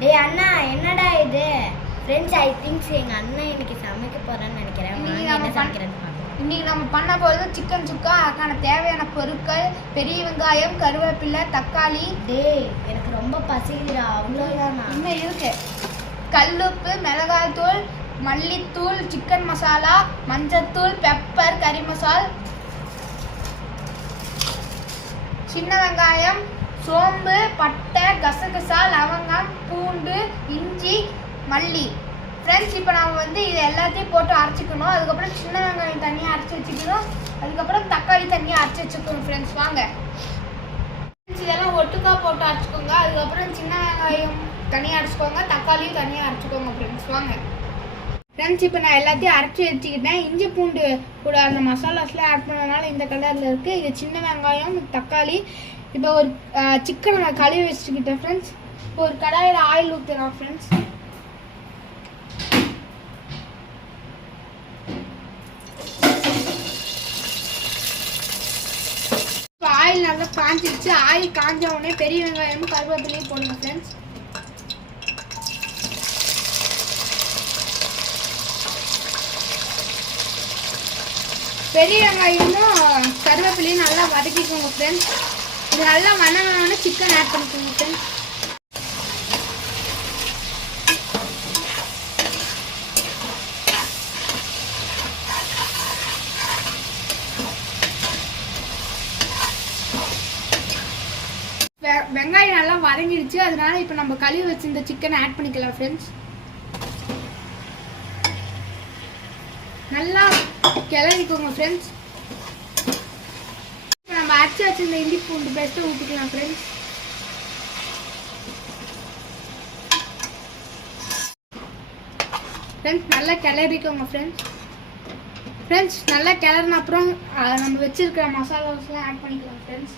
டேய் அண்ணா என்னடா இது? ஃப்ரெண்ட்ஸ் ஐ திங்க்ஸ் எங்க அண்ணன் இன்னைக்கு சமைக்க போறேன்னு நினைக்கிறேன். இன்னைக்கு வாங்க நம்ம என்ன பண்- சமைக்கிறேன்னு பார்க்கலாம். இன்னைக்கு நம்ம பண்ண போகிறது சிக்கன் சுக்கா அதுக்கான தேவையான பொருட்கள் பெரிய வெங்காயம் கருவேப்பிலை தக்காளி. டேய் எனக்கு ரொம்ப பசிக்குதுடா. அவ்வளோதானா இன்னும் இருக்கு. கல்லுப்பு மிளகாய்த்தூள் மல்லித்தூள் சிக்கன் மசாலா மஞ்சத்தூள் பெப்பர் கறி மசால் சின்ன வெங்காயம் சோம்பு பட்டை கசகசா லவங்கம் மல்லி. ஃப்ரெண்ட்ஸ் இப்போ நம்ம வந்து இது எல்லாத்தையும் போட்டு அரைச்சிக்கணும். அதுக்கப்புறம் சின்ன வெங்காயம் தனியாக அரைச்சி வச்சுக்கணும். அதுக்கப்புறம் தக்காளி தனியாக அரைச்சி வச்சுக்கணும் ஃப்ரெண்ட்ஸ் வாங்க. ஃப்ரெண்ட்ஸ் இதெல்லாம் ஒட்டுக்கா போட்டு அரைச்சிக்கோங்க. அதுக்கப்புறம் சின்ன வெங்காயம் தனியாக அரைச்சிக்கோங்க. தக்காளியும் தனியாக அரைச்சிக்கோங்க ஃப்ரெண்ட்ஸ் வாங்க. ஃப்ரெண்ட்ஸ் இப்போ நான் எல்லாத்தையும் அரைச்சி வச்சுக்கிட்டேன். இஞ்சி பூண்டு கூட அந்த மசாலாஸ்லாம் ஆட் பண்ணதுனால இந்த கலரில் இருக்குது இது சின்ன வெங்காயம் தக்காளி. இப்போ ஒரு சிக்கனை நான் கழுவி வச்சுக்கிட்டேன் ஃப்ரெண்ட்ஸ் இப்போ ஒரு கடாயில் ஆயில் ஊற்றுறேன் ஃப்ரெண்ட்ஸ் இப்போ காஞ்சிருச்சு. ஆயில் காஞ்ச உடனே பெரிய வெங்காயமும் கருவேப்பிலையும் போடுங்க ஃப்ரெண்ட்ஸ் பெரிய வெங்காயமும் கருவேப்பிலையும் நல்லா வதக்கிக்கோங்க ஃப்ரெண்ட்ஸ் இது நல்லா வதங்கினோடனே சிக்கன் ஆட் பண்ணிக்கோங்க ஃப்ரெண்ட்ஸ் வெங்காயம் நல்லா வதங்கிடுச்சு. அதனால இப்போ நம்ம கழுவி வச்சிருந்த சிக்கனை ஆட் பண்ணிக்கலாம் ஃப்ரெண்ட்ஸ் நல்லா கிளறிக்கோங்க ஃப்ரெண்ட்ஸ் இப்போ நம்ம அரைச்சி வச்சிருந்த இஞ்சி பூண்டு பேஸ்ட்டை ஊற்றிக்கலாம் ஃப்ரெண்ட்ஸ் ஃப்ரெண்ட்ஸ் நல்லா கிளறிக்கோங்க ஃப்ரெண்ட்ஸ் ஃப்ரெண்ட்ஸ் நல்லா கிளறின அப்புறம் நம்ம வச்சிருக்கிற மசாலாஸ்லாம் ஆட் பண்ணிக்கலாம் ஃப்ரெண்ட்ஸ்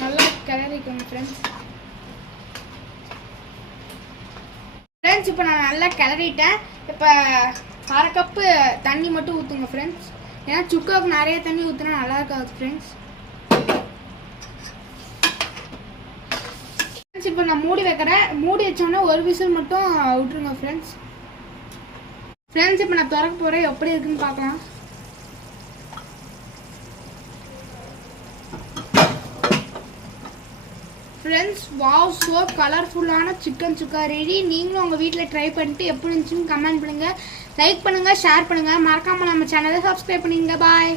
நல்லா பண்ணிக்கோங்க ஃப்ரெண்ட்ஸ் ஃப்ரெண்ட்ஸ் இப்போ நான் நல்லா கிளறிட்டேன். இப்போ அரை கப்பு தண்ணி மட்டும் ஊற்றுங்க ஃப்ரெண்ட்ஸ் ஏன்னா சுக்காவுக்கு நிறைய தண்ணி ஊற்றுனா நல்லா இருக்காது ஃப்ரெண்ட்ஸ் ஃப்ரெண்ட்ஸ் இப்போ நான் மூடி வைக்கிறேன். மூடி வச்சோன்னே ஒரு விசில் மட்டும் விட்டுருங்க ஃப்ரெண்ட்ஸ் ஃப்ரெண்ட்ஸ் இப்போ நான் திறக்க போகிறேன் எப்படி இருக்குன்னு பார்க்கலாம். ஃப்ரெண்ட்ஸ் வாவ் ஸோ கலர்ஃபுல்லான சிக்கன் சுக்கா ரெடி நீங்களும் உங்கள் வீட்டில் ட்ரை பண்ணிட்டு எப்படி இருந்துச்சுன்னு கமெண்ட் பண்ணுங்கள் லைக் பண்ணுங்கள் ஷேர் பண்ணுங்கள் மறக்காமல் நம்ம சேனலை சப்ஸ்கிரைப் பண்ணிங்க பாய்